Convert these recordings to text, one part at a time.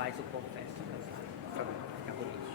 faz o confesso casado. Tá bem. Fica bonito.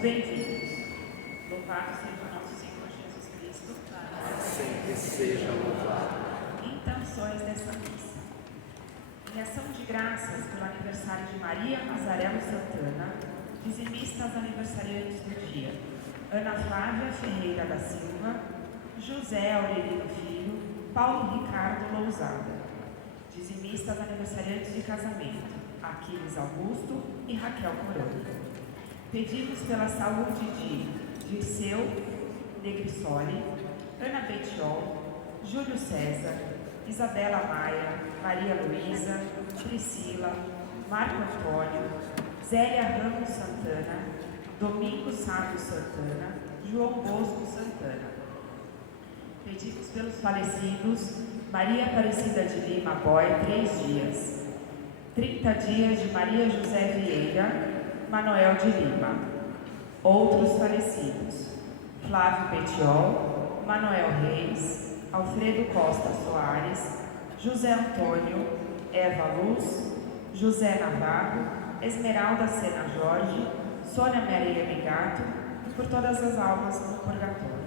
Bem-vindos. Louvado seja nosso Senhor Jesus Cristo. Sempre seja louvado. Intenções dessa missa. Em ação de graças pelo aniversário de Maria Mazarello Santana, dizimistas aniversariantes do dia. Ana Flávia Ferreira da Silva, José Aurelino Filho, Paulo Ricardo Lousada. Dizimistas aniversariantes de casamento, Aquiles Augusto e Raquel Corona. Pedimos pela saúde de Dirceu Negrissoli, Ana Betiol, Júlio César, Isabela Maia, Maria Luísa, Priscila, Marco Antônio, Zélia Ramos Santana, Domingos Sábio Santana, João Bosco Santana. Pedimos pelos falecidos Maria Aparecida de Lima Boy, 3 dias. 30 dias de Maria José Vieira, Manoel de Lima. Outros falecidos: Flávio Betiol, Manoel Reis, Alfredo Costa Soares, José Antônio, Eva Luz, José Navarro, Esmeralda Sena Jorge, Sônia Maria Migato, e por todas as almas no purgatório.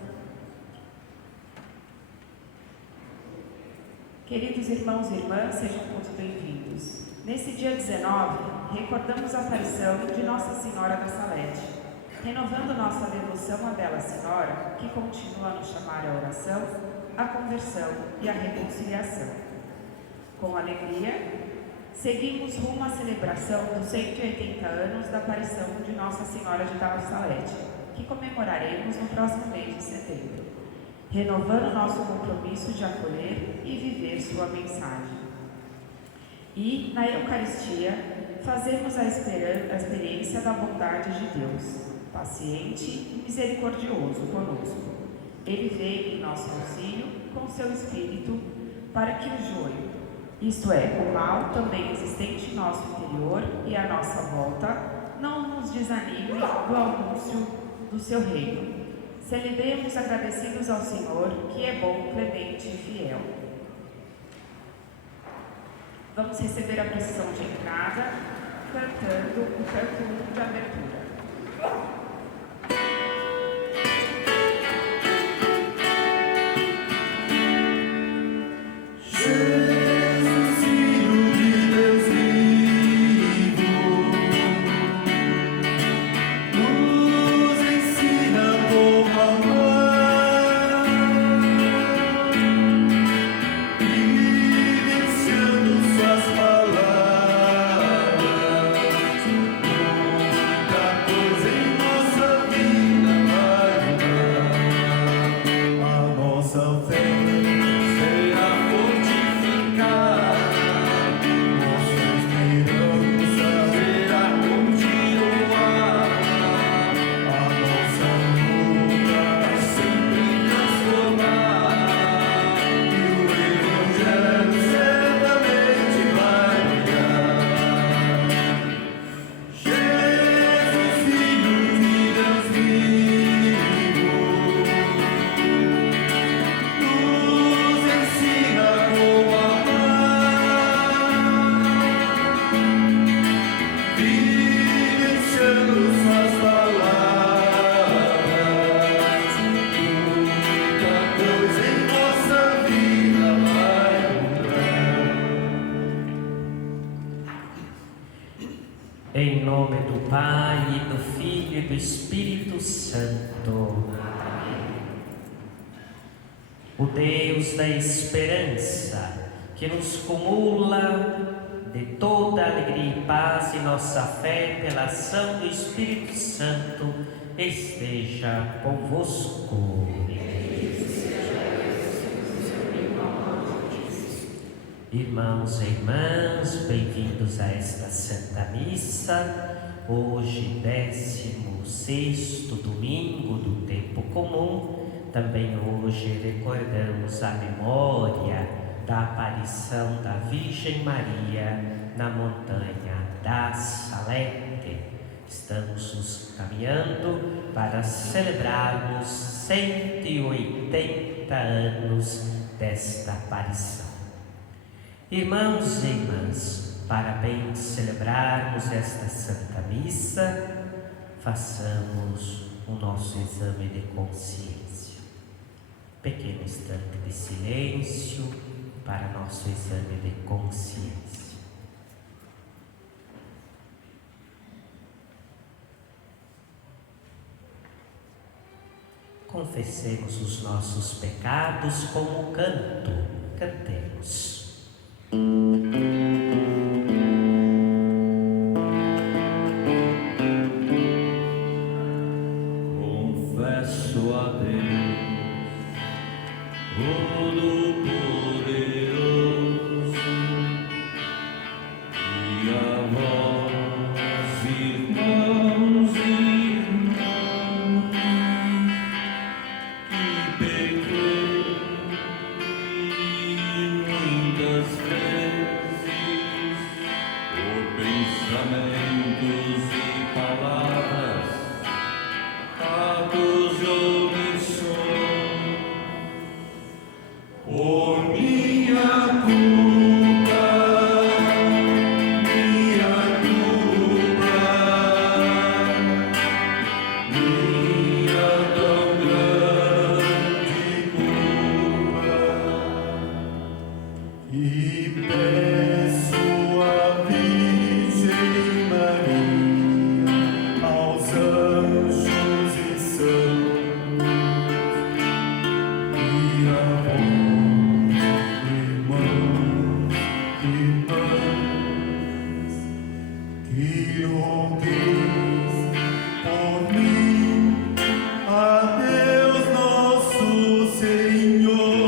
Queridos irmãos e irmãs, sejam todos bem-vindos. Nesse dia 19, recordamos a aparição de Nossa Senhora da Salete, renovando nossa devoção à Bela Senhora, que continua a nos chamar à oração, à conversão e à reconciliação. Com alegria, seguimos rumo à celebração dos 180 anos da aparição de Nossa Senhora de Bela Salete, que comemoraremos no próximo mês de setembro, renovando nosso compromisso de acolher e viver sua mensagem. E, na Eucaristia, fazemos a experiência da bondade de Deus, paciente e misericordioso conosco. Ele veio em nosso auxílio com seu Espírito para que o joio, isto é, o mal também existente em nosso interior e à nossa volta, não nos desanime do anúncio do seu reino. Celebremos agradecidos ao Senhor, que é bom, clemente e fiel. Vamos receber a procissão de entrada, cantando o canto de abertura. Em nome do Pai, e do Filho e do Espírito Santo. O Deus da esperança, que nos cumula de toda alegria e paz em nossa fé pela ação do Espírito Santo, esteja convosco. Irmãos e irmãs, bem-vindos a esta Santa Missa, hoje 16º domingo do tempo comum. Também hoje recordamos a memória da aparição da Virgem Maria na montanha da Salete. Estamos nos caminhando para celebrarmos 180 anos desta aparição. Irmãos e irmãs, para bem celebrarmos esta Santa Missa, façamos o nosso exame de consciência. Pequeno instante de silêncio para nosso exame de consciência. confessemos os nossos pecados com o canto. Cantemos. Confesso a Deus, Todo-Poderoso, e a vós, irmãos e irmãs, que pequei muitas vezes por pensamentos e palavras, atos de omissão, por minha culpa, minha tão grande culpa. E peço à Virgem Maria, aos anjos e santos, e a vós, irmãos e irmãs, que rogueis por mim a Deus nosso Senhor.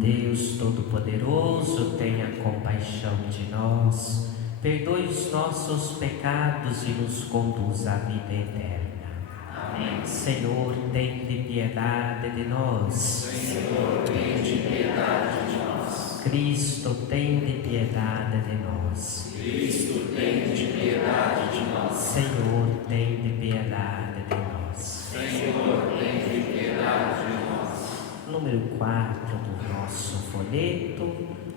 Deus Todo-Poderoso, tenha compaixão de nós, perdoe os nossos pecados e nos conduza à vida eterna. Amém. Senhor, tem de piedade de nós. Senhor, tem de piedade de nós. Cristo, tem de piedade de nós. Cristo, tem de piedade de nós. Senhor, tem de piedade de nós. Senhor, tem de piedade de nós. Número 4 do nosso folheto,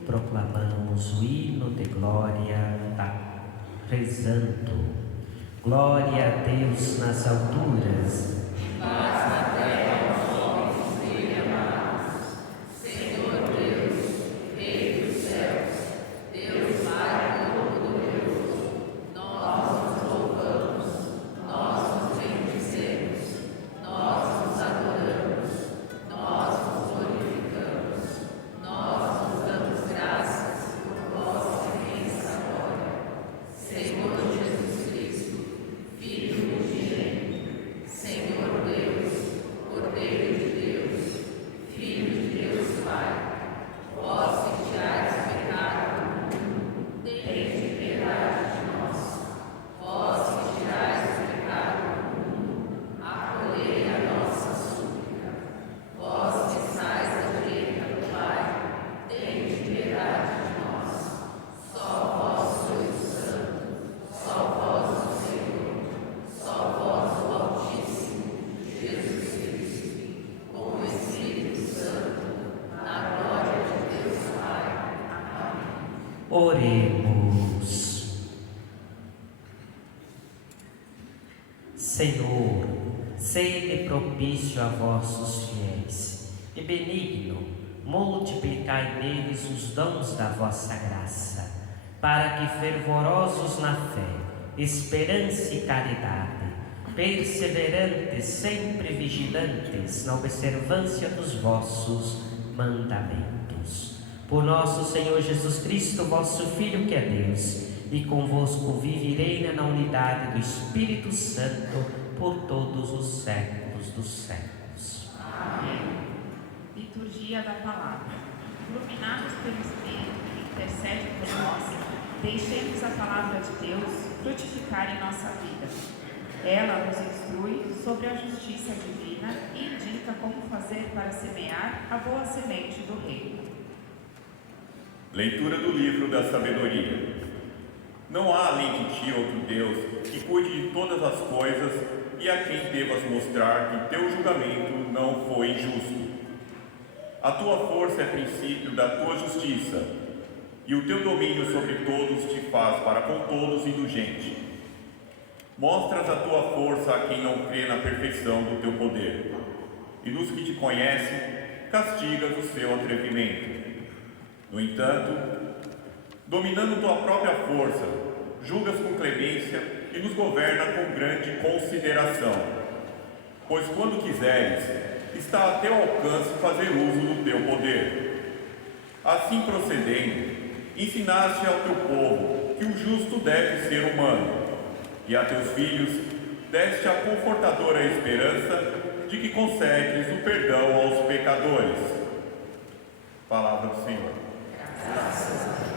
proclamamos o hino de glória, rezando: glória a Deus nas alturas, oremos. Senhor, sede propício a vossos fiéis e benigno, multiplicai neles os dons da vossa graça, para que fervorosos na fé, esperança e caridade, perseverantes, sempre vigilantes na observância dos vossos mandamentos. Por nosso Senhor Jesus Cristo, vosso Filho, que é Deus, e convosco vive e reina na unidade do Espírito Santo, por todos os séculos dos séculos. Amém. Liturgia da Palavra. Iluminados pelo Espírito que intercede por nós, deixemos a Palavra de Deus frutificar em nossa vida. Ela nos instrui sobre a justiça divina e indica como fazer para semear a boa semente do reino. Leitura do livro da sabedoria. Não há além de ti outro Deus que cuide de todas as coisas e a quem devas mostrar que teu julgamento não foi injusto. A tua força é princípio da tua justiça, e o teu domínio sobre todos te faz para com todos indulgente. Mostras a tua força a quem não crê na perfeição do teu poder, e nos que te conhecem, castigas o seu atrevimento. No entanto, dominando tua própria força, julgas com clemência e nos governa com grande consideração. pois quando quiseres, está a teu alcance fazer uso do teu poder. Assim procedendo, ensinaste ao teu povo que o justo deve ser humano, e a teus filhos deste a confortadora esperança de que concedes o perdão aos pecadores. Palavra do Senhor. Graças a Deus.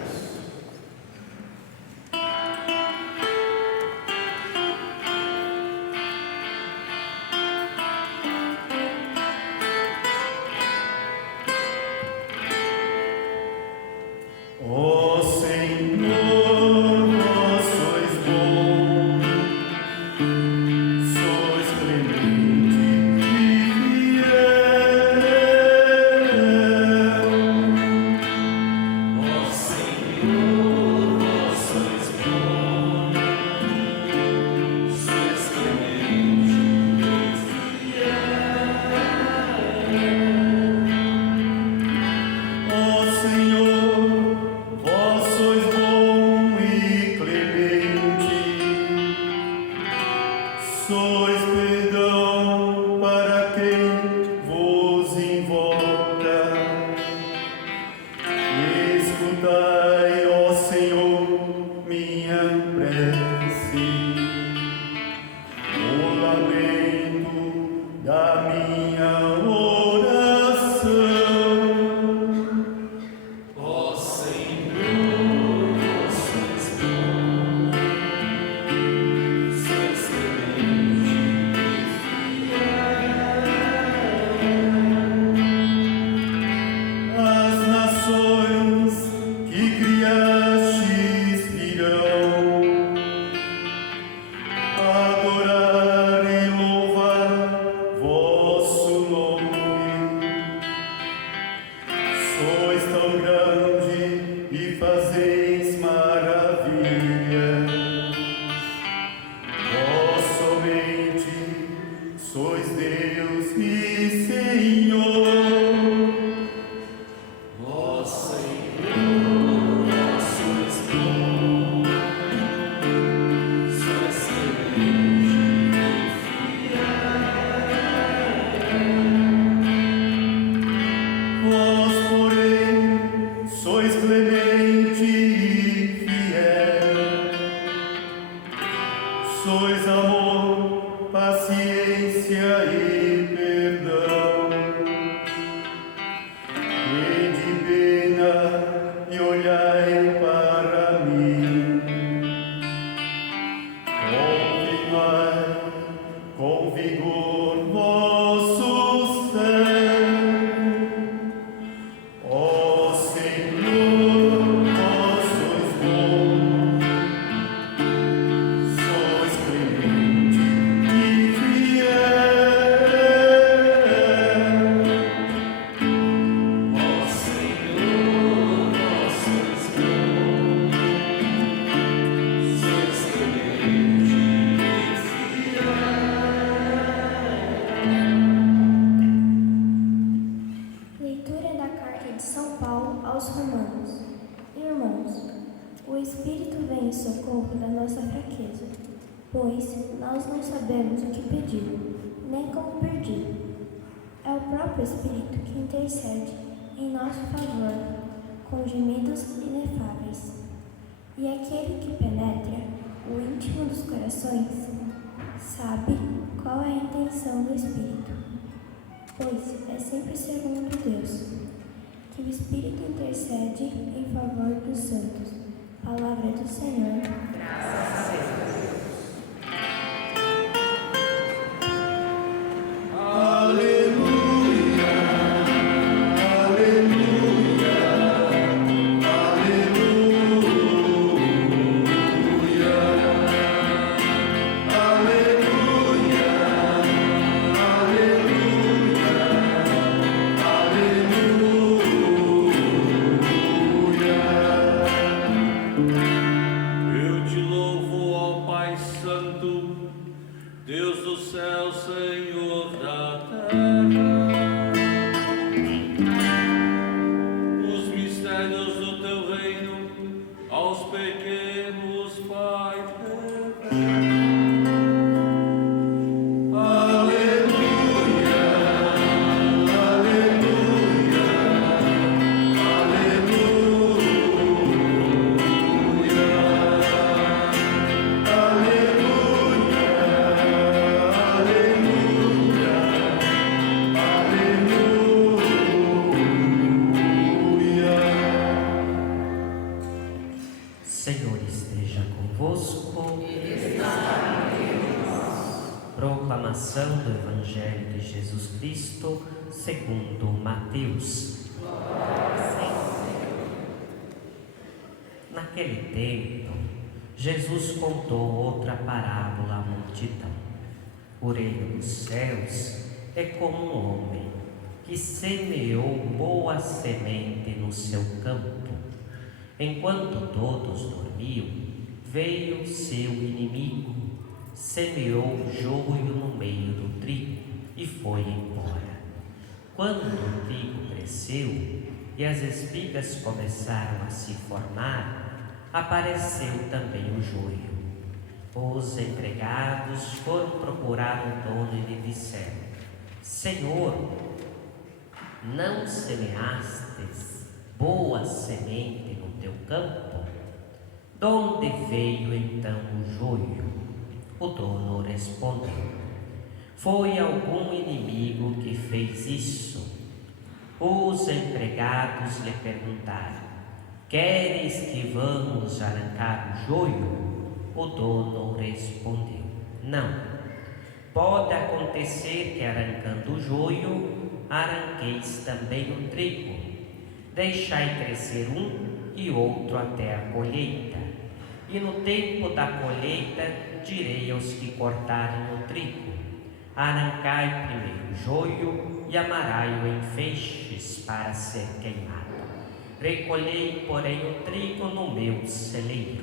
Ó Senhor, vós sois bom, sois clemente e fiel. Ó Senhor, vós sois bom, sois clemente e fiel. Ó Senhor, vós sois bom e clemente, sois perdão para quem vos invoca. Escutai, ó Senhor, minha prece, o lamento da minha oração. Ó Senhor, vós sois bom, sois clemente e fiel. As nações que criastes virão adorar e louvar vosso nome. Sois tão grande e fazeis maravilhas. Vós somente sois Deus e Senhor. Ó Senhor, vós sois bom, sois clemente e fiel. Vós, porém, sois clemente e fiel. Sois amor, paciência e perdão. Tende pena e olhai para mim. Confirmai com vigor vosso servo. Ó Senhor, vós sois bom, sois clemente e fiel. Ó Senhor, vós sois bom, sois clemente e fiel. Leitura da Carta de São Paulo aos Romanos. Irmãos, o Espírito vem em socorro da nossa fraqueza, pois nós não sabemos o que pedir, nem como pedir. É o próprio Espírito que intercede em nosso favor, com gemidos inefáveis. E aquele que penetra o íntimo dos corações sabe qual é a intenção do Espírito, pois é sempre segundo Deus, que o Espírito intercede em favor dos santos. Palavra do Senhor. Graças a Deus. Aleluia, aleluia, aleluia, aleluia, aleluia. Eu te louvo, ó Pai Santo, Deus do céu, Senhor da terra. Os mistérios do teu reino aos pequenos, Pai. Aleluia. Proclamação do Evangelho de Jesus Cristo segundo Mateus. Naquele tempo, Jesus contou outra parábola à multidão. O reino dos céus é como um homem que semeou boa semente no seu campo. Enquanto todos dormiam, veio seu inimigo, semeou joio no meio do trigo e foi embora. Quando o trigo cresceu e as espigas começaram a se formar, apareceu também o joio. Os empregados foram procurar o dono e lhe disseram: Senhor, não semeastes boa semente no teu campo? De onde veio então o joio? O dono respondeu: Foi algum inimigo que fez isso. Os empregados lhe perguntaram: Queres que vamos arrancar o joio? O dono respondeu: Não. Pode acontecer que arrancando o joio, arranqueis também o trigo. Deixai crescer um e outro até a colheita. E no tempo da colheita, direi aos que cortarem o trigo: arrancai primeiro o joio e amarai-o em feixes para ser queimado. Recolhei, porém, o trigo no meu celeiro.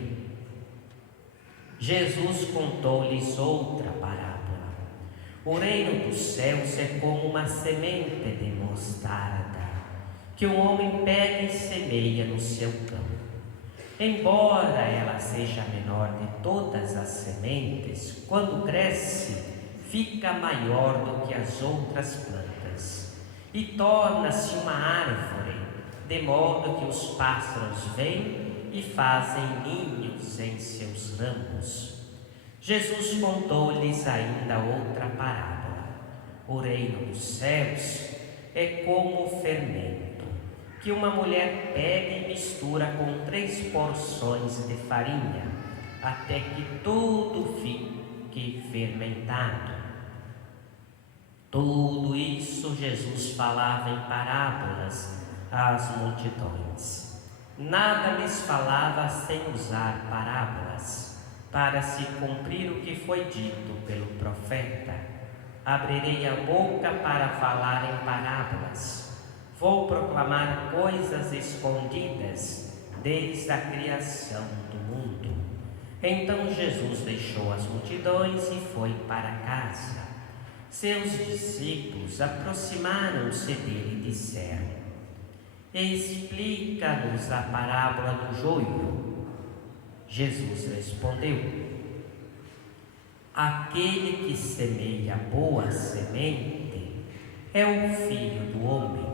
Jesus contou-lhes outra parábola. O reino dos céus é como uma semente de mostarda, que um homem pega e semeia no seu campo. Embora ela seja a menor de todas as sementes, quando cresce, fica maior do que as outras plantas e torna-se uma árvore, de modo que os pássaros vêm e fazem ninhos em seus ramos. Jesus contou-lhes ainda outra parábola. O reino dos céus é como o fermento, que uma mulher pega e mistura com 3 porções de farinha, até que tudo fique fermentado. Tudo isso Jesus falava em parábolas às multidões. Nada lhes falava sem usar parábolas, para se cumprir o que foi dito pelo profeta: abrirei a boca para falar em parábolas. Vou proclamar coisas escondidas desde a criação do mundo. Então Jesus deixou as multidões e foi para casa. Seus discípulos aproximaram-se dele e disseram: Explica-nos a parábola do joio. Jesus respondeu: Aquele que semeia boa semente é o Filho do homem.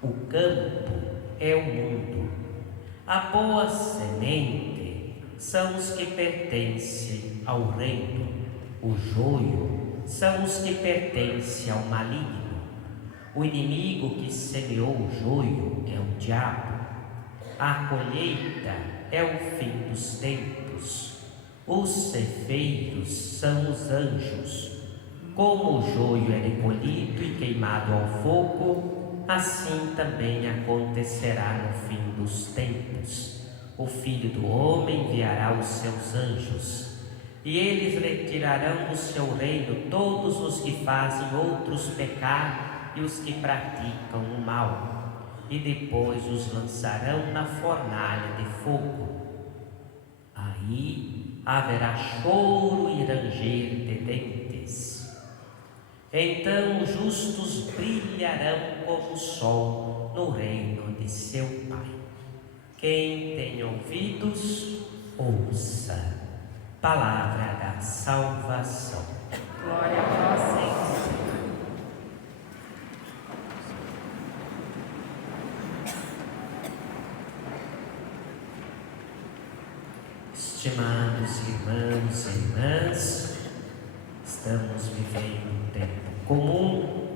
O campo é o mundo. A boa semente são os que pertencem ao reino. O joio são os que pertencem ao maligno. O inimigo que semeou o joio é o diabo. A colheita é o fim dos tempos. Os cefeiros são os anjos. Como o joio é recolhido e queimado ao fogo, assim também acontecerá no fim dos tempos. O Filho do Homem enviará os seus anjos, e eles retirarão do seu reino todos os que fazem outros pecar e os que praticam o mal, e depois os lançarão na fornalha de fogo. Aí haverá choro e ranger de dentes. Então os justos brilharão como o sol no reino de seu Pai. Quem tem ouvidos, ouça. Palavra da salvação. Glória a vós, Senhor. Estimados irmãos e irmãs, estamos vivendo um tempo comum,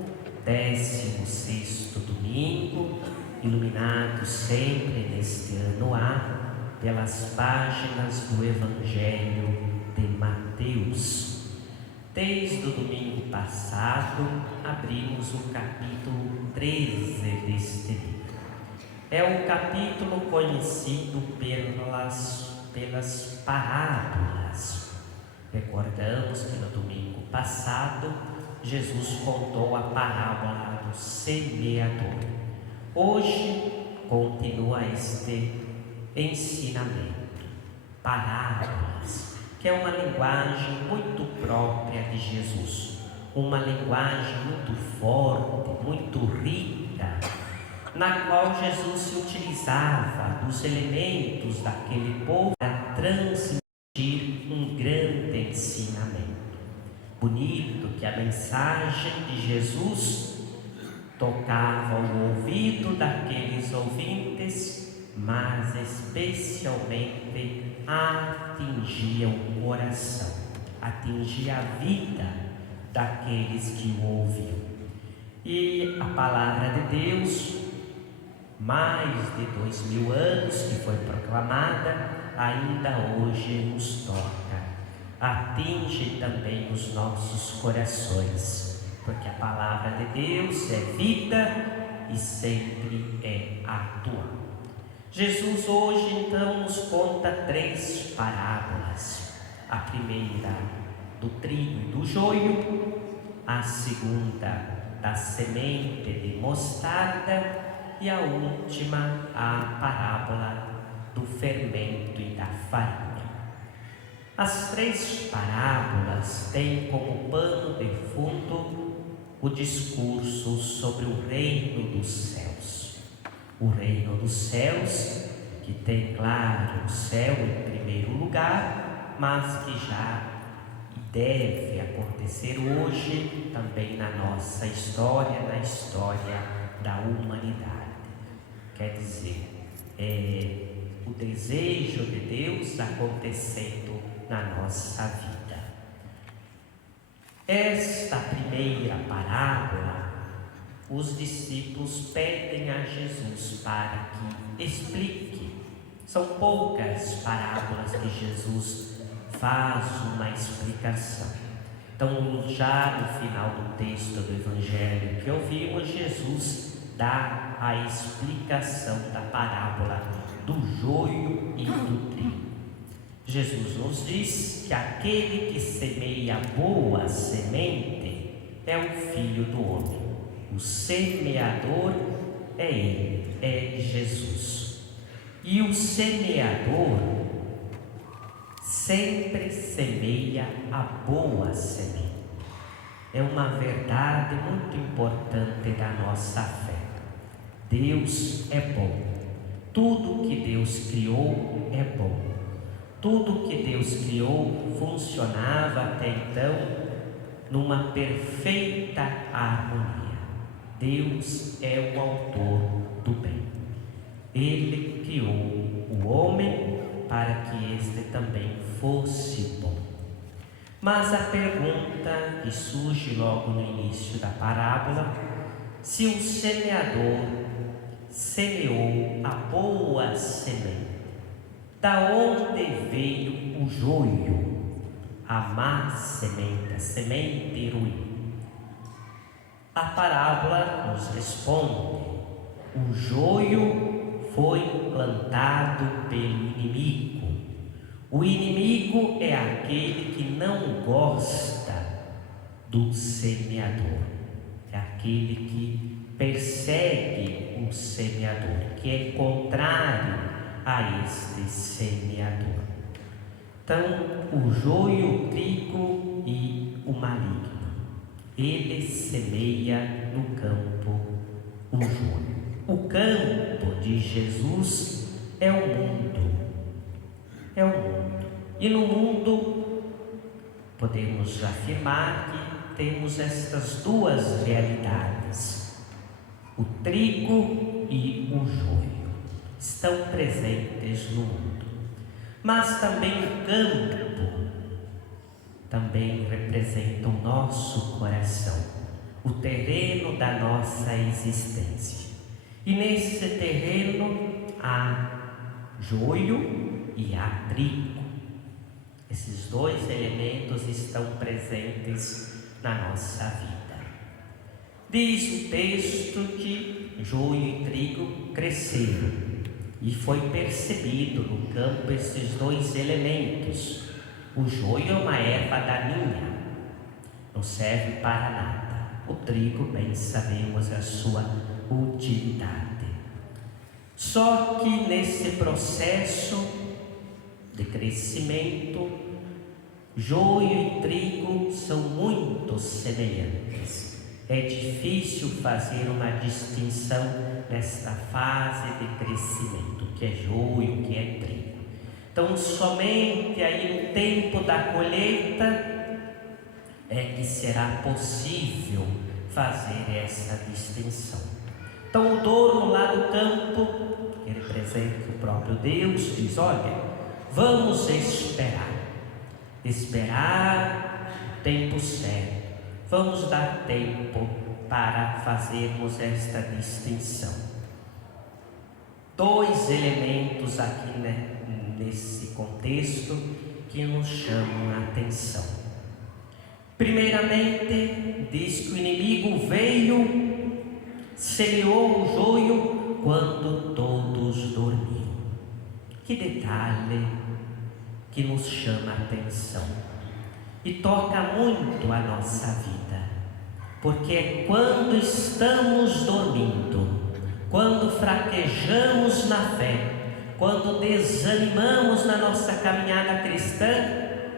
16º domingo, iluminado sempre neste ano A pelas páginas do Evangelho de Mateus. Desde o domingo passado, abrimos o capítulo 13 deste livro. É o capítulo conhecido pelas parábolas. Recordamos que no domingo passado, Jesus contou a parábola do semeador. Hoje, continua este ensinamento, parábolas, que é uma linguagem muito própria de Jesus, uma linguagem muito forte, muito rica, na qual Jesus se utilizava dos elementos daquele povo para transmitir um grande ensinamento. Bonito que a mensagem de Jesus tocava o ouvido daqueles ouvintes, mas especialmente atingia o coração, atingia a vida daqueles que o ouviam. E a palavra de Deus, mais de 2000 anos que foi proclamada, ainda hoje nos toca, atinge também os nossos corações, porque a palavra de Deus é vida e sempre é atual. Jesus hoje então nos conta 3 parábolas. A primeira do trigo e do joio, a segunda da semente de mostarda e a última a parábola do fermento e da farinha. As 3 parábolas têm como pano de fundo o discurso sobre o reino dos céus. O reino dos céus, que tem, claro, o céu em primeiro lugar, mas que já deve acontecer hoje também na nossa história, na história da humanidade. Quer dizer, é o desejo de Deus acontecendo na nossa vida. Esta primeira parábola, os discípulos pedem a Jesus para que explique. São poucas parábolas que Jesus faz uma explicação. Então, já no final do texto do Evangelho que ouvimos, Jesus dá a explicação da parábola do joio e do trigo. Jesus nos diz que aquele que semeia boa semente é o Filho do Homem. O semeador é Ele, é Jesus. E o semeador sempre semeia a boa semente. É uma verdade muito importante da nossa fé. Deus é bom. Tudo que Deus criou é bom. Tudo que Deus criou funcionava até então numa perfeita harmonia. Deus é o autor do bem. Ele criou o homem para que este também fosse bom. Mas a pergunta que surge logo no início da parábola, se o semeador semeou a boa semente, da onde veio o joio, a má semente, a semente ruim? A parábola nos responde: o joio foi plantado pelo inimigo. O inimigo é aquele que não gosta do semeador, é aquele que persegue o semeador, que é contrário a este semeador. Então, o joio, o trigo e o maligno, ele semeia no campo o joio. O campo de Jesus é o mundo. É o mundo. E no mundo podemos afirmar que temos estas 2 realidades. O trigo e o joio estão presentes no mundo. Mas também o campo também representa o nosso coração, o terreno da nossa existência. E nesse terreno há joio e há trigo. Esses dois elementos estão presentes na nossa vida. Diz o texto que joio e trigo cresceram e foi percebido no campo esses dois elementos. O joio é uma erva daninha, não serve para nada. O trigo, bem sabemos a sua utilidade. Só que nesse processo de crescimento, joio e trigo são muito semelhantes. É difícil fazer uma distinção nesta fase de crescimento, o que é joio, o que é trigo. Então, somente aí no tempo da colheita é que será possível fazer essa distinção. Então, o dono lá do campo, que representa o próprio Deus, diz: olha, vamos esperar o tempo certo. Vamos dar tempo para fazermos esta distinção. Dois elementos aqui, nesse contexto que nos chamam a atenção. Primeiramente, diz que o inimigo veio, semeou o joio quando todos dormiam. Que detalhe que nos chama a atenção e toca muito a nossa vida, porque é quando estamos dormindo, quando fraquejamos na fé, quando desanimamos na nossa caminhada cristã,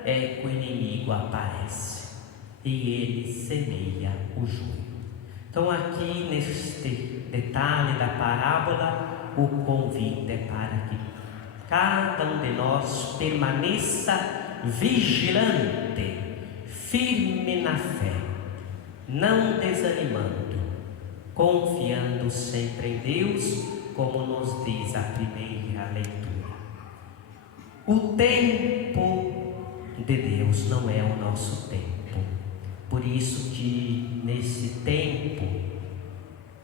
é que o inimigo aparece e ele semeia o joio. Então, aqui neste detalhe da parábola, o convite é para que cada um de nós permaneça vigilante, firme na fé, não desanimando, confiando sempre em Deus, como nos diz a primeira leitura. O tempo de Deus não é o nosso tempo. Por isso que nesse tempo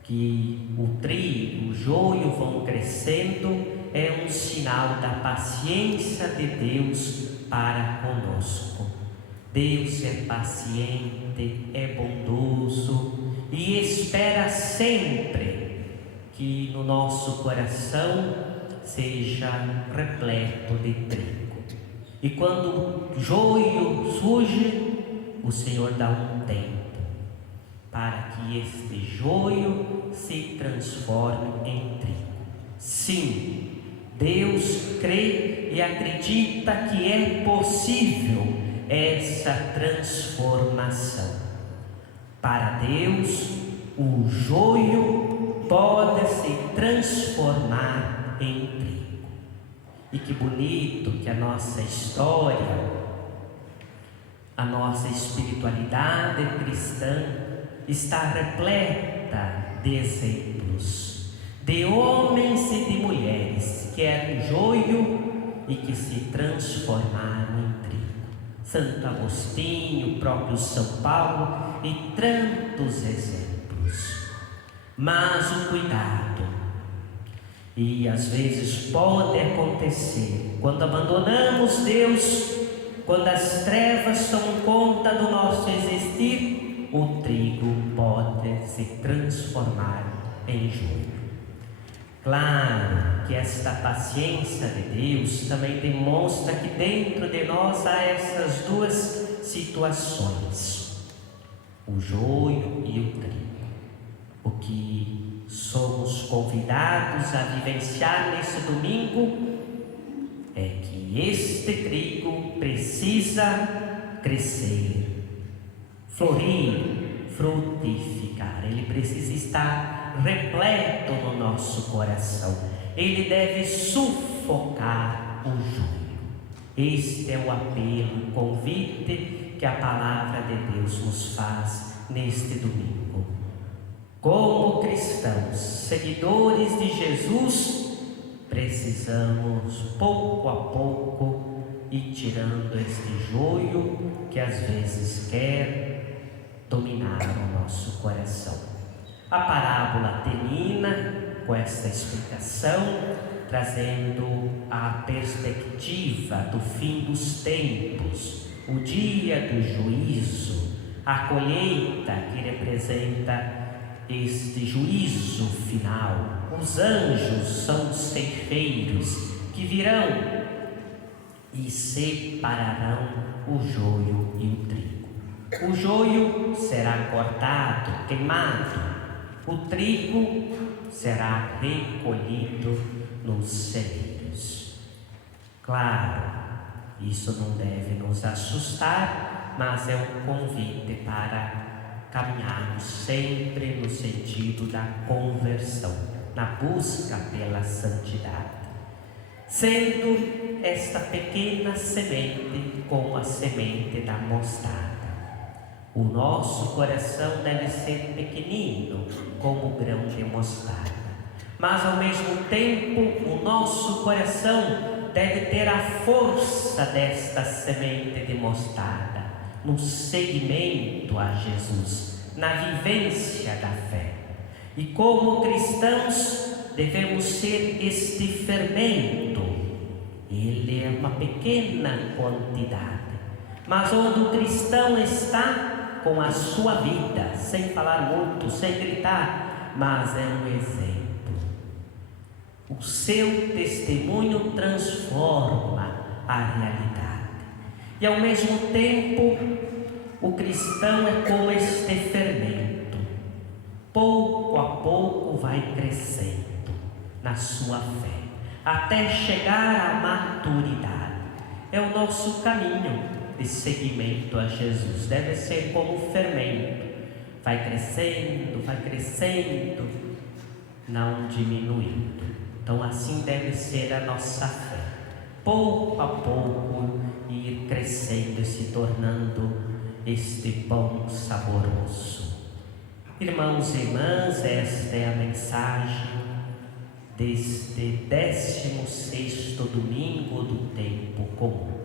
que o trigo, o joio vão crescendo, é um sinal da paciência de Deus para conosco. Deus é paciente, é bondoso e espera sempre que no nosso coração seja repleto de trigo. E quando o joio surge, o Senhor dá um tempo para que este joio se transforme em trigo. Sim, Deus crê e acredita que é possível essa transformação. Para Deus, o joio pode se transformar em trigo. E que bonito que a nossa história, a nossa espiritualidade cristã está repleta de exemplos de homens e de mulheres que eram joio e que se transformaram em trigo. Santo Agostinho, o próprio São Paulo e tantos exemplos. Mas o cuidado, e às vezes pode acontecer quando abandonamos Deus, quando as trevas tomam conta do nosso existir, o trigo pode se transformar em joio. Claro que esta paciência de Deus também demonstra que dentro de nós há essas duas situações, o joio e o trigo. O que somos convidados a vivenciar nesse domingo é que este trigo precisa crescer, florir, frutificar. Ele precisa estar repleto no nosso coração. Ele deve sufocar o joio. Este é o apelo, o convite que a palavra de Deus nos faz neste domingo. Como cristãos, seguidores de Jesus, precisamos pouco a pouco ir tirando este joio que às vezes quer dominar o nosso coração. A parábola termina com esta explicação trazendo a perspectiva do fim dos tempos, o dia do juízo, a colheita que representa este juízo final. Os anjos são os ceifeiros que virão e separarão o joio e o trigo. O joio será cortado, queimado, o trigo será recolhido nos celeiros. Claro, isso não deve nos assustar, mas é um convite para caminharmos sempre no sentido da conversão, na busca pela santidade. Sendo esta pequena semente como a semente da mostarda. O nosso coração deve ser pequenino, como o grão de mostarda. Mas ao mesmo tempo, o nosso coração deve ter a força desta semente de mostarda, no seguimento a Jesus, na vivência da fé. E como cristãos, devemos ser este fermento. Ele é uma pequena quantidade, mas onde o cristão está com a sua vida, sem falar muito, sem gritar, mas é um exemplo. O seu testemunho transforma a realidade. E ao mesmo tempo, o cristão é como este fermento. Pouco a pouco vai crescendo na sua fé, até chegar à maturidade. É o nosso caminho de seguimento a Jesus. Deve ser como fermento. Vai crescendo, não diminuindo. Então assim deve ser a nossa fé. Pouco a pouco ir crescendo e se tornando este pão saboroso. Irmãos e irmãs, esta é a mensagem deste 16º domingo do tempo comum.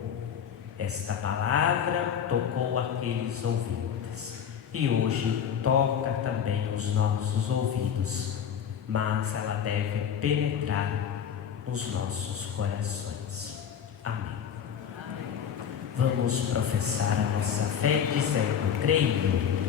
Esta palavra tocou aqueles ouvintes e hoje toca também os nossos ouvidos, mas ela deve penetrar nos nossos corações. Amém. Vamos professar a nossa fé dizendo: creio.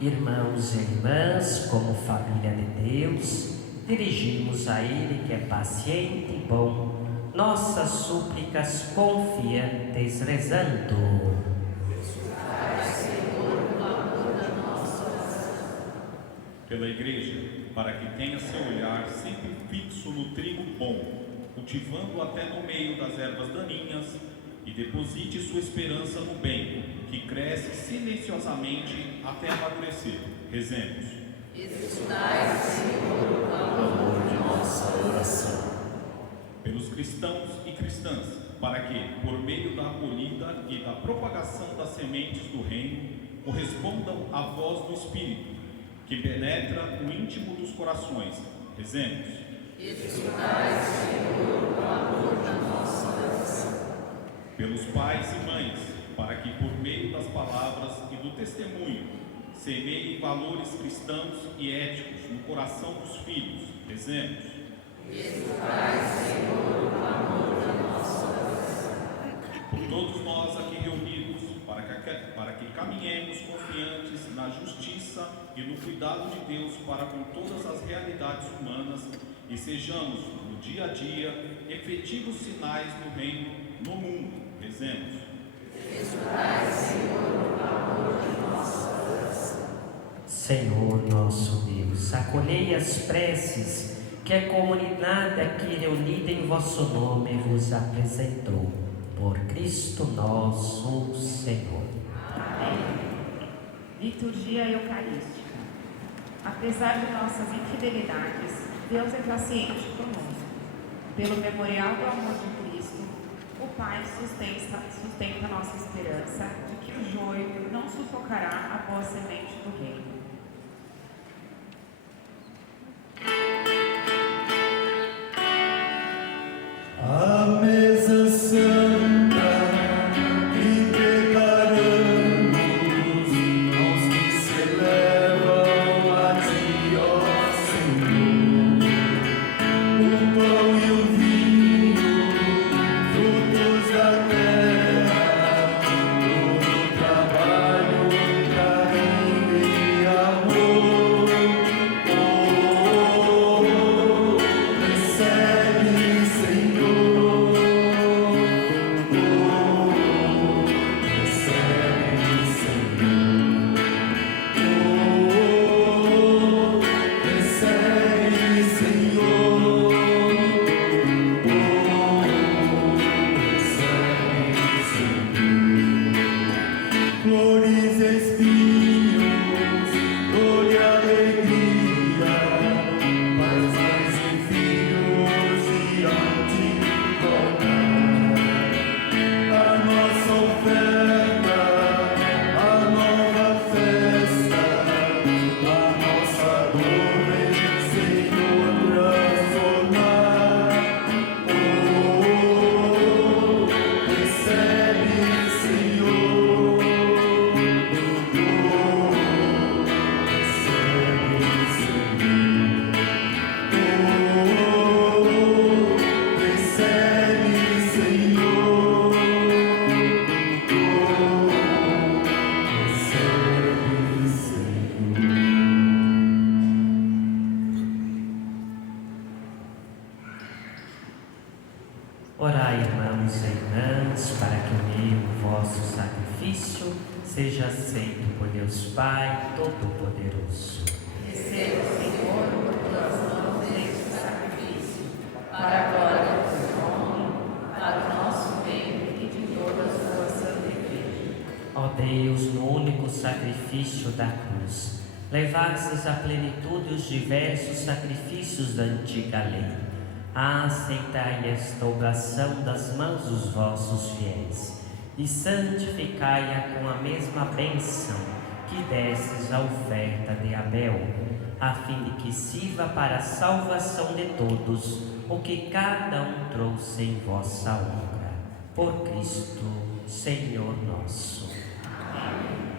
Irmãos e irmãs, como família de Deus, dirigimos a Ele que é paciente e bom, nossas súplicas confiantes rezando. Pela Igreja, para que tenha seu olhar sempre fixo no trigo bom, cultivando até no meio das ervas daninhas, e deposite sua esperança no bem, que cresce silenciosamente até amadurecer. Rezemos. Escutai, Senhor, o amor de nossa oração. Pelos cristãos e cristãs, para que, por meio da acolhida e da propagação das sementes do reino, correspondam à voz do Espírito, que penetra no íntimo dos corações. Rezemos. Escutai, Senhor, o amor da nossa oração. Pelos pais e mães, para que por meio das palavras e do testemunho semeiem valores cristãos e éticos no coração dos filhos. Rezemos. Escutai, Senhor, o amor da nossa oração. Por todos nós aqui reunidos, para que caminhemos confiantes na justiça e no cuidado de Deus para com todas as realidades humanas e sejamos, no dia a dia, efetivos sinais do reino no mundo. Rezemos. Senhor nosso Deus, acolhei as preces que a comunidade aqui reunida em vosso nome vos apresentou. Por Cristo nosso Senhor. Amém. Liturgia Eucarística. Apesar de nossas infidelidades, Deus é paciente conosco. Pelo memorial do amor de Cristo, o Pai sustenta nossa esperança de que o joio não sufocará a boa semente do reino. A mesa santa que preparamos, nós que se elevam a ti, ó Senhor. O pão e o vinho, frutos da terra, todo o trabalho, carinho e amor. Recebe, Senhor. Recebe, Senhor. Recebe, Senhor. Recebe, Senhor. Flores e espinhos, dor e alegria, pais e filhos e Antígona. A nossa oferta, a nova festa, a nossa dor vem, Senhor, transformar. Recebe, Senhor. Orai, irmãos e irmãs, para que o meu vosso sacrifício seja aceito por Deus Pai Todo-Poderoso. Receba, Senhor, por tuas mãos este sacrifício, para a glória do teu nome, para o nosso bem e de toda a sua santa igreja. Ó Deus, no único sacrifício da cruz, levastes à plenitude os diversos sacrifícios da antiga lei. Aceitai esta oblação das mãos dos vossos fiéis e santificai-a com a mesma bênção que destes à oferta de Abel, a fim de que sirva para a salvação de todos o que cada um trouxe em vossa honra. Por Cristo, Senhor nosso. Amém.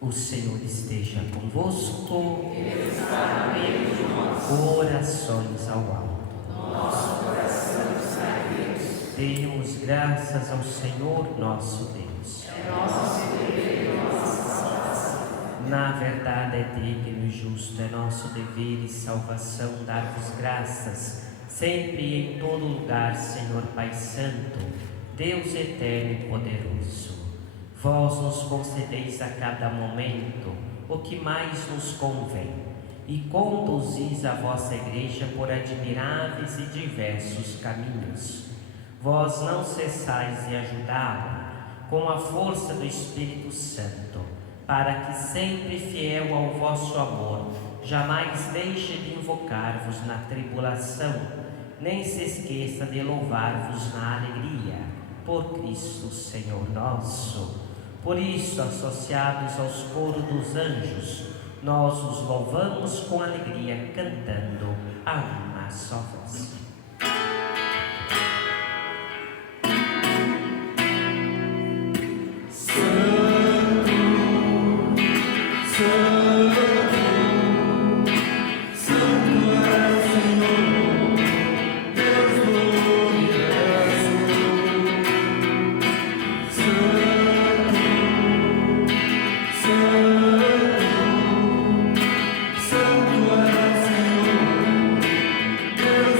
O Senhor esteja convosco. Ele está no meio de nós. Orações ao alto. Nosso coração está em Deus. Demos graças ao Senhor nosso Deus. É nosso dever e nossa salvação. Na verdade é digno e justo, é nosso dever e salvação dar-vos graças, sempre e em todo lugar, Senhor Pai Santo, Deus eterno e poderoso. Vós nos concedeis a cada momento o que mais nos convém e conduzis a vossa igreja por admiráveis e diversos caminhos. Vós não cessais de ajudá-la com a força do Espírito Santo, para que sempre fiel ao vosso amor, jamais deixe de invocar-vos na tribulação, nem se esqueça de louvar-vos na alegria, por Cristo Senhor nosso. Por isso, associados aos coros dos anjos, nós os louvamos com alegria, cantando a uma só voz. Deus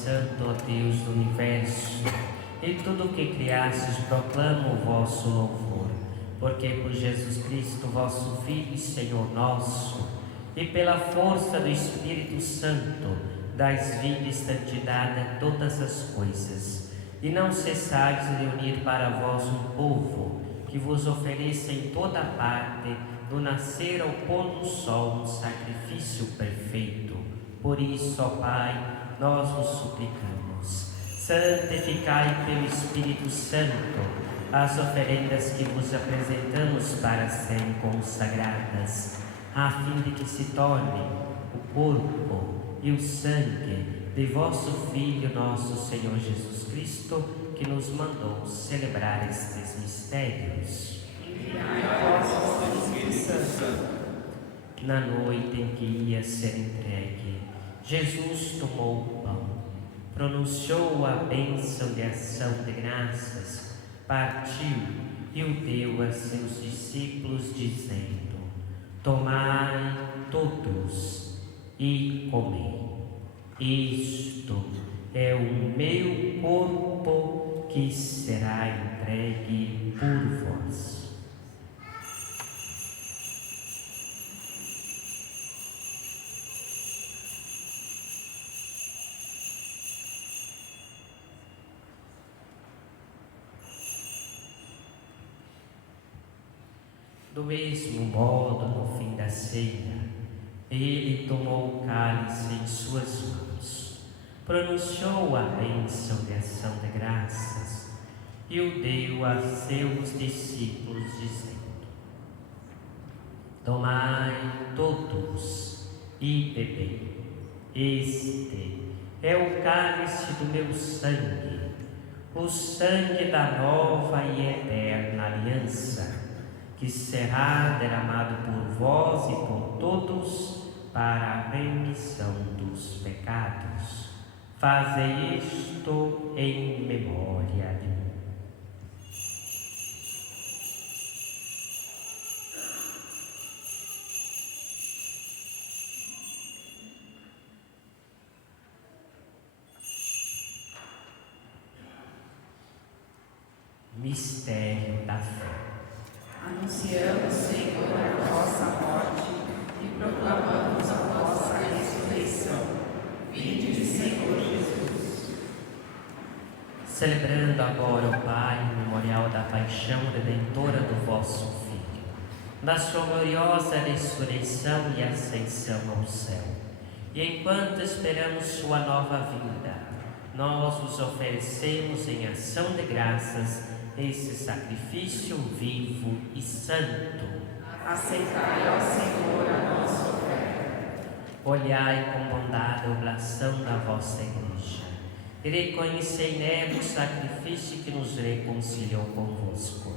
Santo, ó Deus do Universo, e tudo o que criastes proclama o vosso louvor, porque por Jesus Cristo, vosso Filho e Senhor nosso, e pela força do Espírito Santo, dais vida e santidade a todas as coisas, e não cessais de unir para vós um povo, que vos ofereça em toda parte, do nascer ao pôr do sol, um sacrifício perfeito. Por isso, ó Pai, nós vos suplicamos, santificai pelo Espírito Santo as oferendas que vos apresentamos para serem consagradas, a fim de que se torne o corpo e o sangue de vosso Filho, nosso Senhor Jesus Cristo, que nos mandou celebrar estes mistérios. Enviai vosso Espírito Santo. Na noite em que ia ser entregue, Jesus tomou o pão, pronunciou a bênção de ação de graças, partiu e o deu a seus discípulos, dizendo: tomai todos e comei. Isto é o meu corpo que será entregue por vós. Do mesmo modo, no fim da ceia, ele tomou o cálice em suas mãos, pronunciou a bênção de ação de graças e o deu a seus discípulos, dizendo: tomai todos e bebei. Este é o cálice do meu sangue, o sangue da nova e eterna aliança, que será derramado por vós e por todos para a remissão dos pecados. Fazei isto em memória de mim. Mistério da fé. Anunciamos, Senhor, a vossa morte e proclamamos a vossa ressurreição. Vinde, Senhor Jesus. Celebrando agora, ó Pai, o memorial da paixão redentora do vosso Filho, da sua gloriosa ressurreição e ascensão ao céu, e enquanto esperamos sua nova vinda, nós vos oferecemos em ação de graças esse sacrifício vivo e santo. Aceitai, ó Senhor, a nossa oferta. Olhai com bondade a oblação da vossa Igreja e reconhecei nela o sacrifício que nos reconciliou convosco.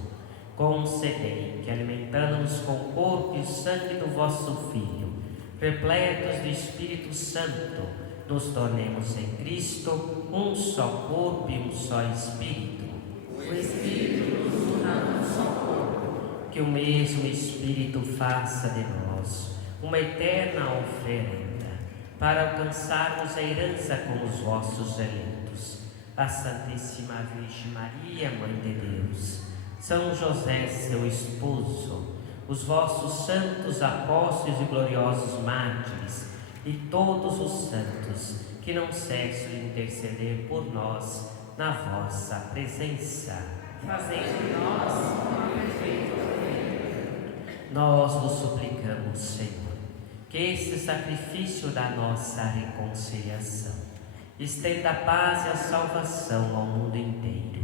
Concedei que, alimentando-nos com o corpo e o sangue do vosso Filho, repletos do Espírito Santo, nos tornemos em Cristo um só corpo e um só Espírito. O Espírito nos una num só corpo. Que o mesmo Espírito faça de nós uma eterna oferenda, para alcançarmos a herança com os vossos eleitos, a Santíssima Virgem Maria, Mãe de Deus, São José, seu esposo, os vossos santos apóstolos e gloriosos mártires, e todos os santos que não cessam de interceder por nós na vossa presença. Fazei de nós uma perfeita oferenda. Nós vos suplicamos, Senhor, que este sacrifício da nossa reconciliação estenda a paz e a salvação ao mundo inteiro.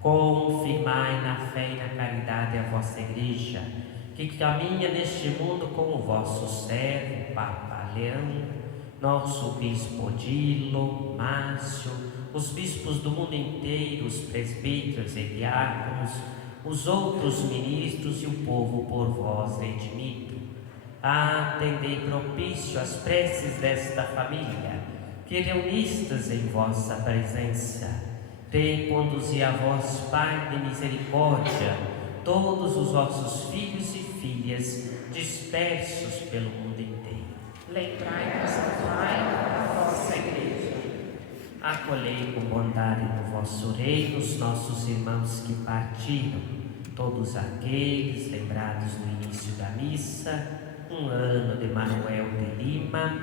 Confirmai na fé e na caridade a vossa Igreja, que caminha neste mundo com o vosso servo, Papa Leão, nosso Bispo Odilo, Márcio, os bispos do mundo inteiro, os presbíteros e diáconos, os outros ministros e o povo por vós redimido. Atendei propício às preces desta família, que reunistas em vossa presença, reconduzi a vós, Pai de misericórdia, todos os vossos filhos e filhas dispersos pelo mundo inteiro. Lembrai-nos, ó Pai, da vossa Igreja. Acolhei com bondade no vosso reino os nossos irmãos que partiram, todos aqueles lembrados no início da missa, um ano de Manuel de Lima,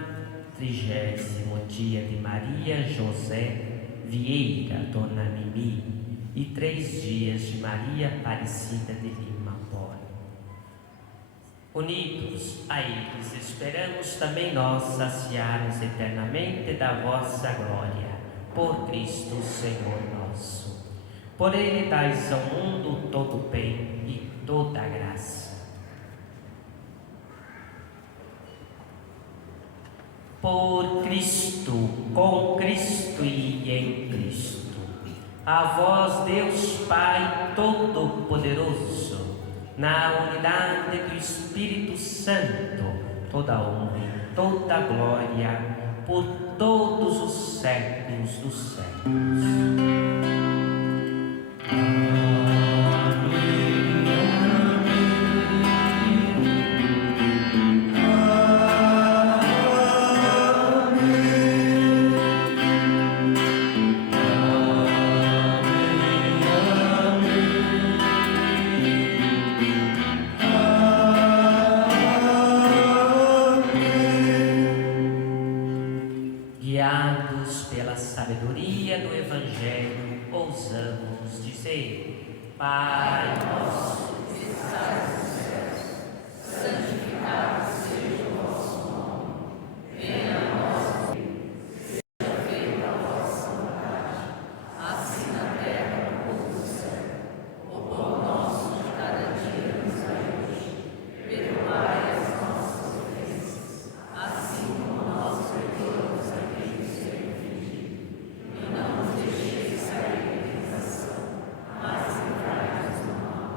30º dia de Maria José Vieira, Dona Mimi, e 3 dias de Maria Aparecida de Lima Poli. Unidos a eles, esperamos também nós saciarmos eternamente da vossa glória. Por Cristo Senhor nosso. Por Ele dais ao mundo todo o bem e toda a graça. Por Cristo, com Cristo e em Cristo. A vós, Deus Pai Todo-Poderoso, na unidade do Espírito Santo, toda honra e toda glória, por todos os séculos dos séculos. Guiados pela sabedoria do Evangelho, ousamos dizer: Pai nosso que estás nos céus, santificado seja o vosso nome. Venha a nós o reino, seja feita a vossa vontade, assim na terra como no céu. O pão nosso de cada dia nos dai hoje. Perdoai as nossas ofensas, assim como nós perdoamos a quem nos tem ofendido. E não nos deixeis cair em tentação, mas livrai-nos do mal.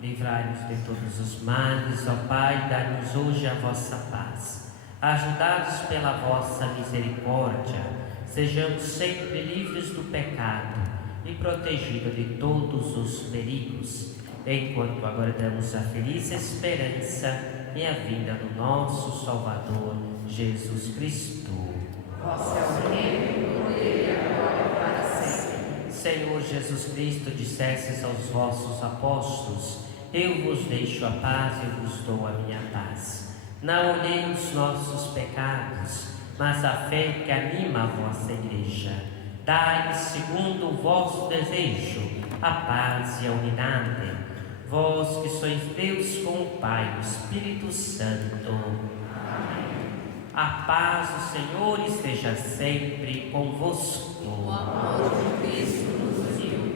Livrai-nos de todos os males, ó Pai, dai-nos hoje a vossa paz. Ajudados pela vossa misericórdia, sejamos sempre livres do pecado e protegidos de todos os perigos, enquanto aguardamos a feliz esperança e a vinda do nosso Salvador, Jesus Cristo. Vosso é o reino, o poder e a glória para sempre. Senhor Jesus Cristo, dissestes aos vossos apóstolos: eu vos deixo a paz e vos dou a minha paz. Não olhei os nossos pecados, mas a fé que anima a vossa igreja. Dai, segundo o vosso desejo, a paz e a unidade. Vós que sois Deus com o Pai e o Espírito Santo. Amém. A paz do Senhor esteja sempre convosco. O amor de Cristo nos uniu.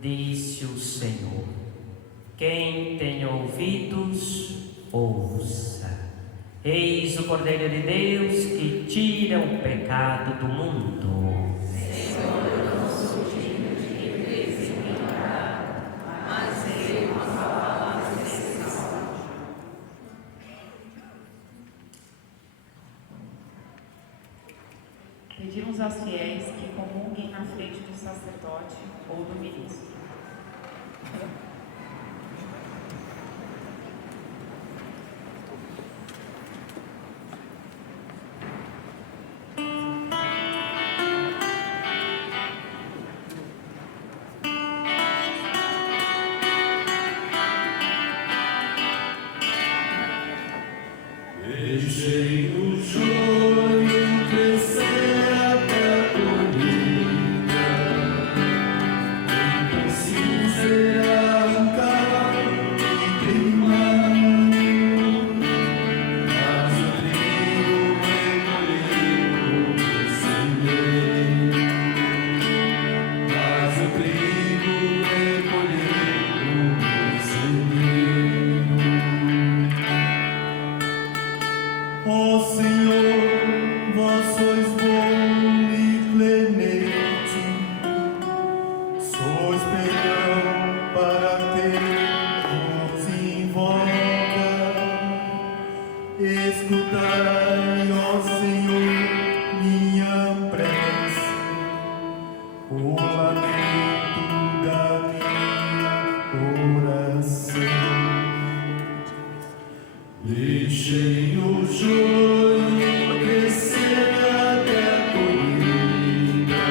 Disse o Senhor: quem tem ouvidos, ouça. Eis o Cordeiro de Deus que tira o pecado do mundo. Senhor, eu não sou digno de que entres em minha casa, mas eu uma palavra nesse aos fiéis que comunguem na frente do sacerdote ou do ministro. Deixei o joio crescer até a colheita, então se arrancar e queimar, mas o trigo recolheu semeei, mas o trigo recolheu semeei. Ó Senhor, vós sois bom e clemente, sois perdão para quem vos invoca. Escutai, ó Senhor, minha prece, o lamento da minha oração. Deixei o joio crescer até a colheita,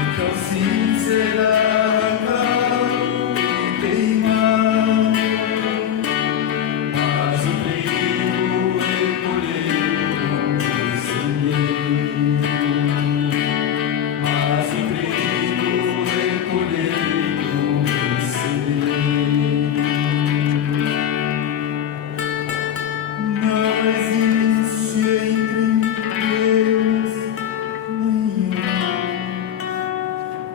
então sim será arrancado e queimado, mas o trigo recolheu semeei, mas o trigo recolheu semeei. Não existe entre Deus nenhum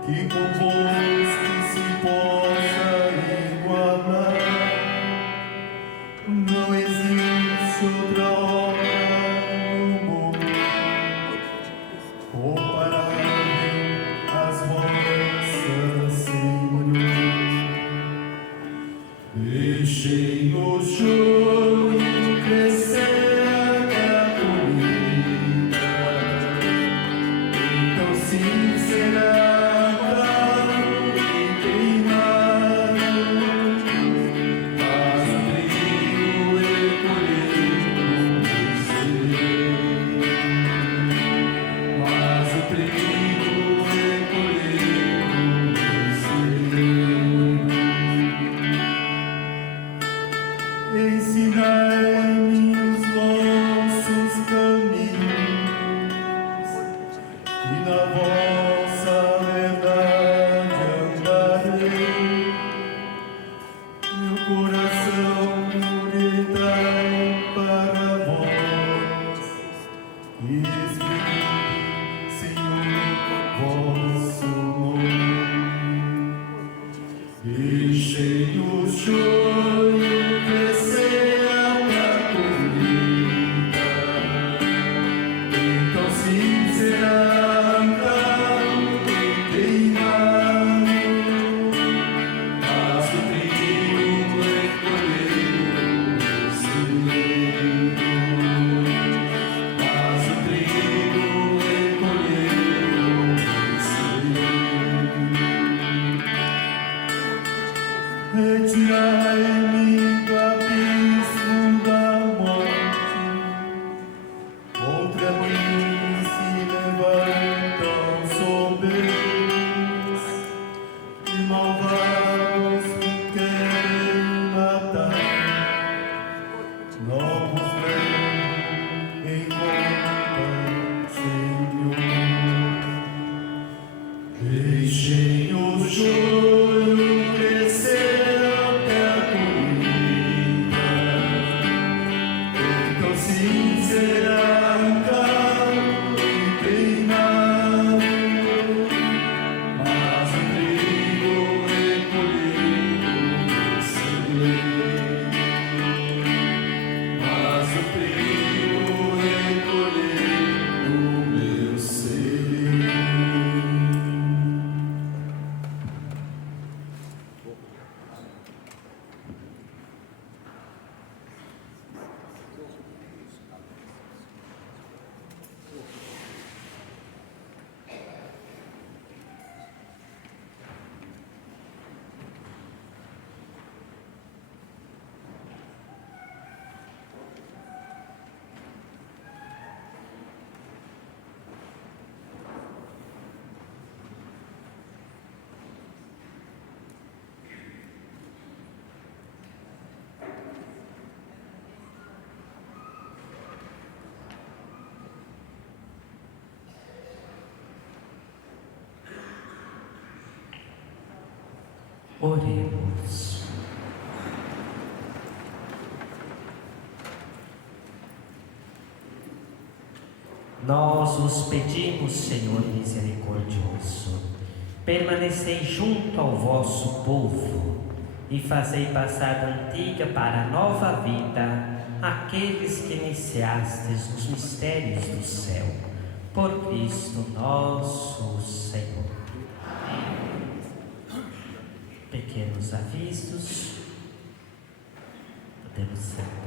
que convosco se possa igualar. Não existe outra obra no mundo comparável às vossas, Senhor. Deixei o joio crescer até a colheita, então sim será arrancado e queimado, mas o trigo recolheu semeei, mas o trigo recolheu semeei. Ensinai-me os vossos caminhos, e na vossa verdade andarei. Meu coração puritai para vós, e respeite, Senhor, vosso nome. Deixei o joio crescer até a colheita, então sim será arrancado e queimado, mas o trigo recolheu semeei, mas o trigo recolheu semeei. Retirai-me do abismo da morte, contra mim se levantam soberbos e malvados que querem matar. Não vos levo em conta, Senhor. Deixei o joio crescer até a colheita, então sim será arrancado e queimado, mas o trigo recolheu semeei, mas o trigo recolheu meu semeei. Oremos. Nós os pedimos, Senhor misericordioso, permanecei junto ao vosso povo e fazei passar da antiga para a nova vida aqueles que iniciastes nos mistérios do céu. Por Cristo nosso Senhor. Amém. Pequenos avisos. Podemos sentar.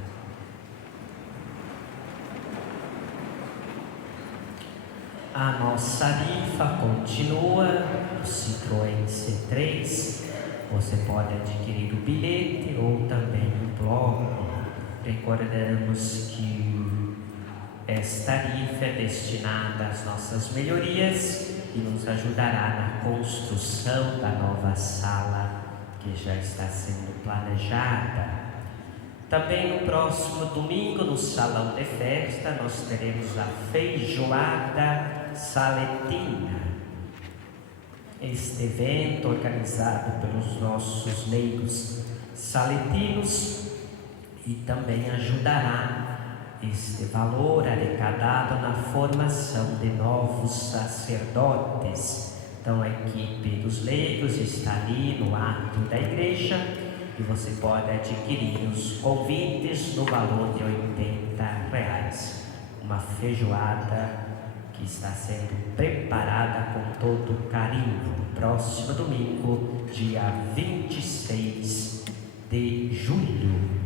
A nossa rifa continua no Citroën C3. Você pode adquirir o bilhete ou também o bloco. Recordamos que esta rifa é destinada às nossas melhorias e nos ajudará na construção da nova sala que já está sendo planejada. Também no próximo domingo, no salão de festa, nós teremos a feijoada saletina. Este evento organizado pelos nossos leigos saletinos e também ajudará este valor arrecadado na formação de novos sacerdotes. Então a equipe dos leigos está ali no ato da igreja e você pode adquirir os convites no valor de R$80. Uma feijoada que está sendo preparada com todo carinho. Próximo domingo, dia 26 de julho.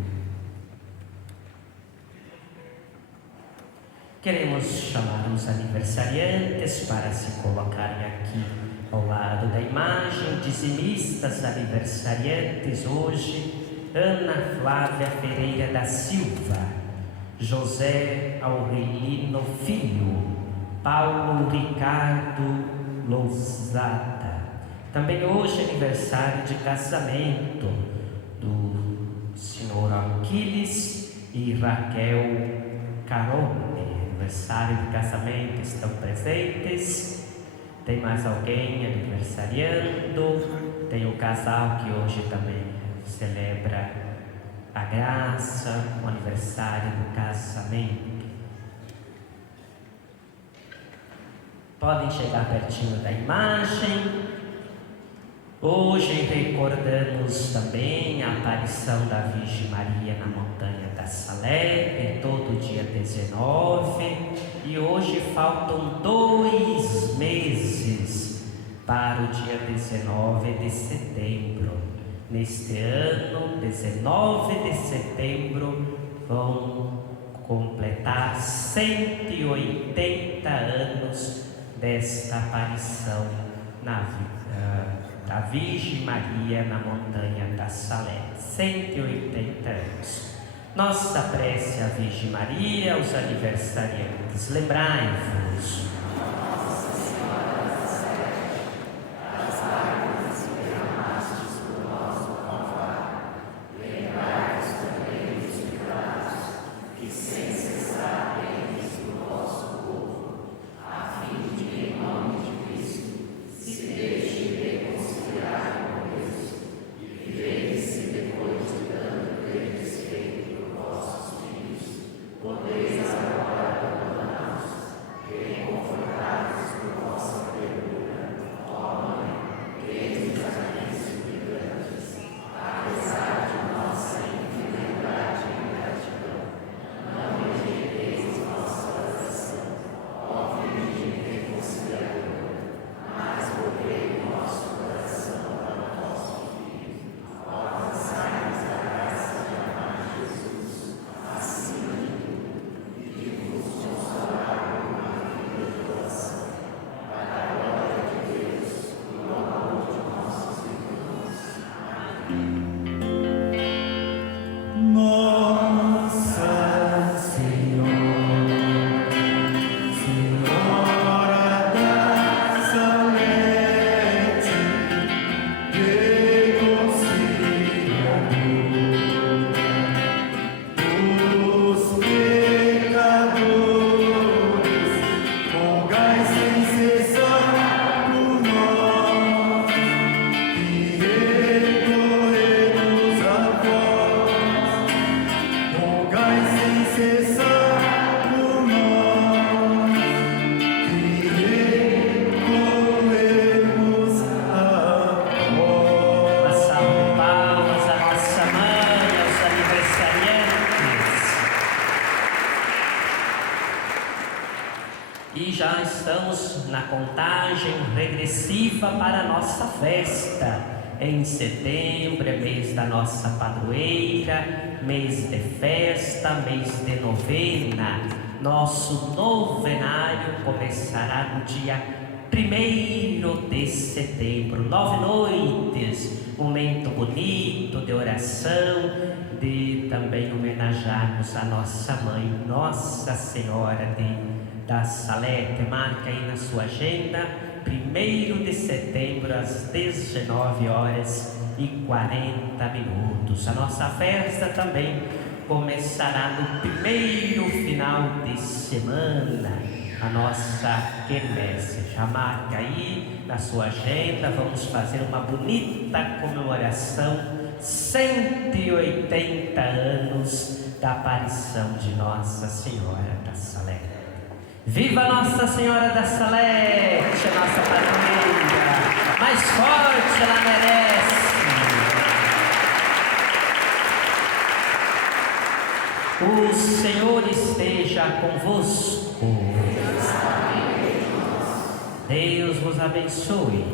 Queremos chamar os aniversariantes para se colocarem aqui ao lado da imagem. Dizimistas aniversariantes hoje: Ana Flávia Ferreira da Silva, José Aurelino Filho, Paulo Ricardo Lousada. Também hoje é aniversário de casamento do senhor Aquiles e Raquel Carone. Aniversário de casamento estão presentes. Tem mais alguém aniversariando? Tem o casal que hoje também celebra a graça, o aniversário do casamento. Podem chegar pertinho da imagem. Hoje recordamos também a aparição da Virgem Maria na Montanha da Salé, todo dia 19, e hoje faltam 2 meses para o dia 19 de setembro. Neste ano, 19 de setembro, vão completar 180 anos desta aparição da Virgem Maria na Montanha da Salé. 180 anos. Nossa prece à Virgem Maria, aos aniversariantes. Lembrai-vos. contagem regressiva para a nossa festa. Em setembro é mês da nossa padroeira, mês de festa, mês de novena. Nosso novenário começará no dia 1º de setembro, 9 noites, momento bonito de oração, de também homenagearmos a nossa mãe, Nossa Senhora da Salete. Marca aí na sua agenda, 1º de setembro às 19h40. A nossa festa também começará no primeiro final de semana, a nossa quermesse. Já marca aí na sua agenda, vamos fazer uma bonita comemoração, 180 anos da aparição de Nossa Senhora da Salete. Viva Nossa Senhora da Salete, a nossa padroeira, mais forte ela merece. O Senhor esteja convosco. Deus vos abençoe,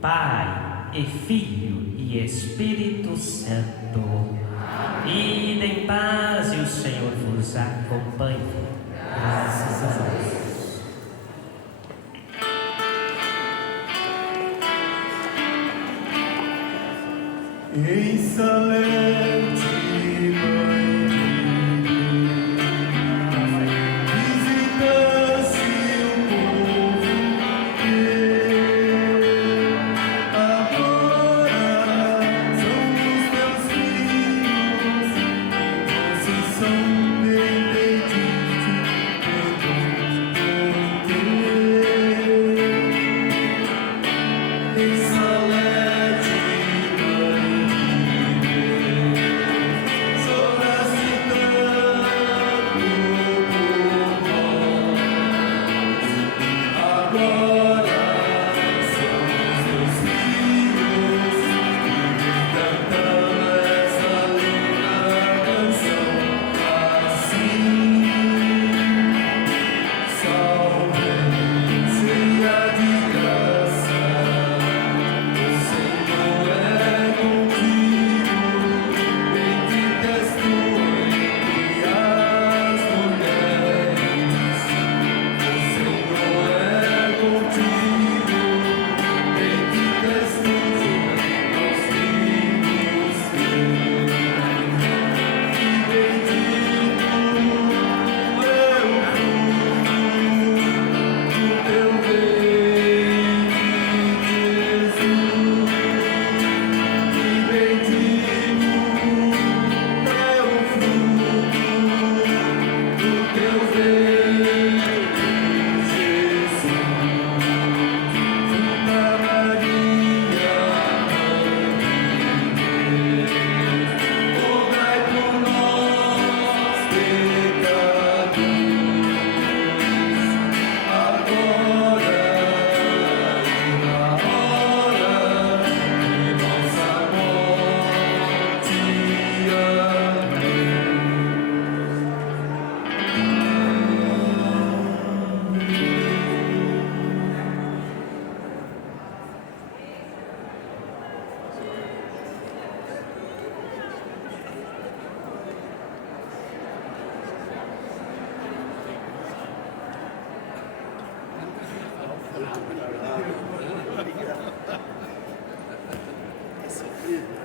Pai e Filho e Espírito Santo. Ide em paz e o Senhor vos acompanhe. Graças a Deus. Em Salete,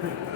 Obrigado.